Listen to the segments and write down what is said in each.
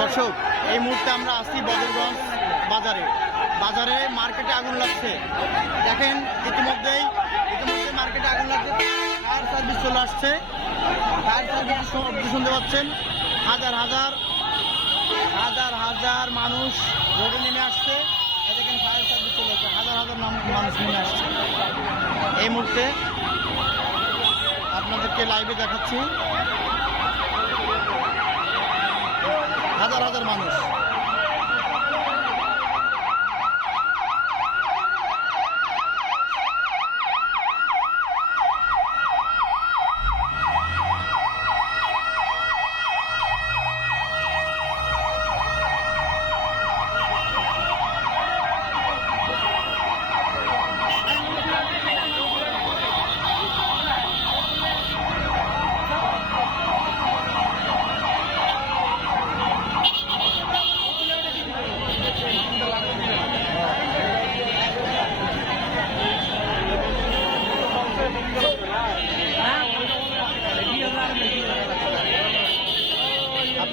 দর্শক, এই মুহূর্তে আমরা আসছি বদরগঞ্জ বাজারে। বাজারে মার্কেটে আগুন লাগছে। দেখেন, ইতিমধ্যেই ইতিমধ্যে মার্কেটে আগুন লাগছে। ফায়ার সার্ভিস চলে আসছে। ফায়ার সার্ভিস শুনতে পাচ্ছেন। হাজার হাজার হাজার হাজার মানুষ রোডে নেমে আসছে। দেখেন, ফায়ার সার্ভিস চলে আসছে। হাজার হাজার মানুষ নেমে আসছে। এই মুহূর্তে আপনাদেরকে লাইভে দেখাচ্ছি। হাজার হাজার মানুষ।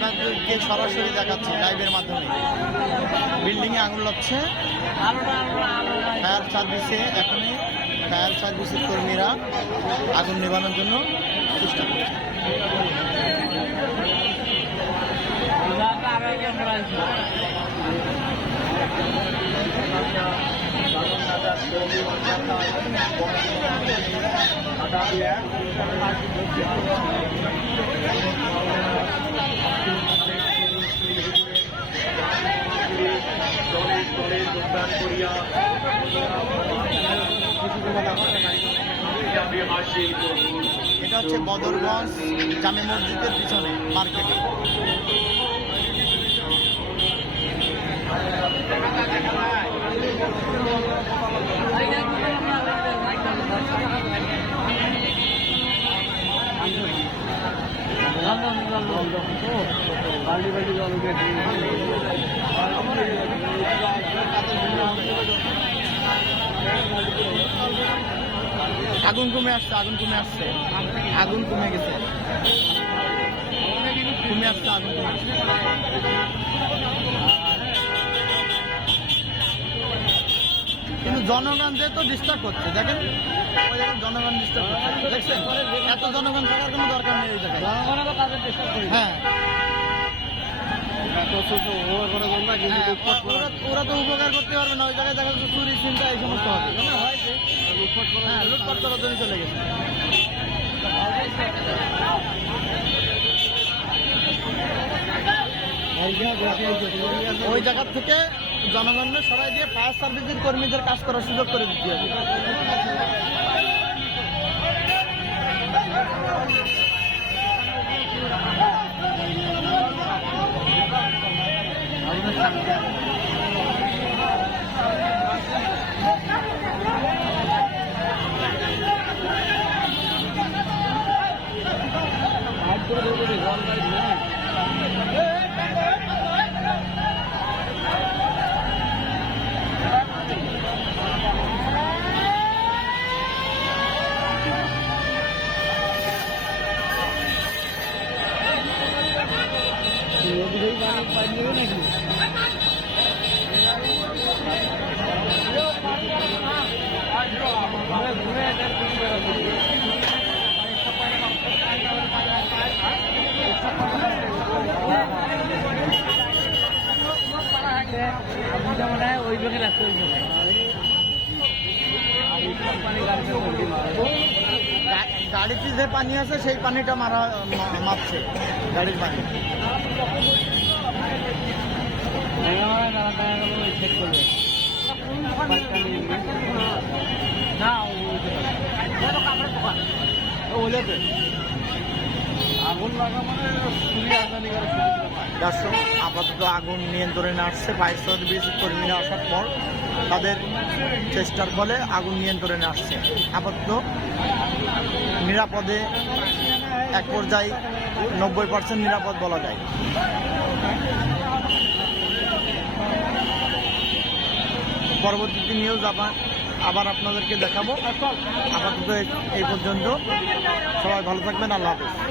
আপনাদেরকে সরাসরি দেখাচ্ছি লাইভের মাধ্যমে। বিল্ডিং এ আগুন লাগছে। ফায়ার সার্ভিসে এখনই ফায়ার সার্ভিসের কর্মীরা আগুন নেভানোর জন্য চেষ্টা করছে। এটা হচ্ছে বদরগঞ্জ জামে মসজিদের পিছনে মার্কেটে। আগুন কমে আসছে আগুন কমে আসছে। আগুন কমে গেছে। কমে আসছে আগুন কমে আসছে। কিন্তু জনগণ যে তো ডিস্টার্ব করছে দেখেন ওই দেখেন জনগণ ডিস্টার্ব করছে। দেখছেন? এত জনগণ থাকার কোনো দরকার নেই ওই জায়গায়। হ্যাঁ, ওরা তো উপকার করতে পারবে না ওই জায়গায় চুরি চিন্তা এই ওই জায়গা থেকে জনগণের সরাই দিয়ে ফায়ার সার্ভিসের কর্মীদের কাজ করার সুযোগ করে দিতে হবে। পানি পানি নাকি ওই লোকের আছে ওই লোকের গাড়িতে যে পানি আছে সেই পানিটা মারা মাপছে গাড়ির পানি। চেক করবে। না ওলেতে আগুন লাগা মানে চুরি আমদানি দর্শক আপাতত আগুন নিয়ন্ত্রণে আসছে ফায়ার সার্ভিস কর্মীরা আসার পর তাদের চেষ্টার ফলে আগুন নিয়ন্ত্রণে আসছে। আপাতত নিরাপদে এক পর্যায়ে নব্বই পার্সেন্ট নিরাপদ বলা যায়। পরবর্তীতে নিউজ আবার আবার আপনাদেরকে দেখাবো। আপাতত এই পর্যন্ত। সবাই ভালো থাকবেন আল্লাহ হাফেজ।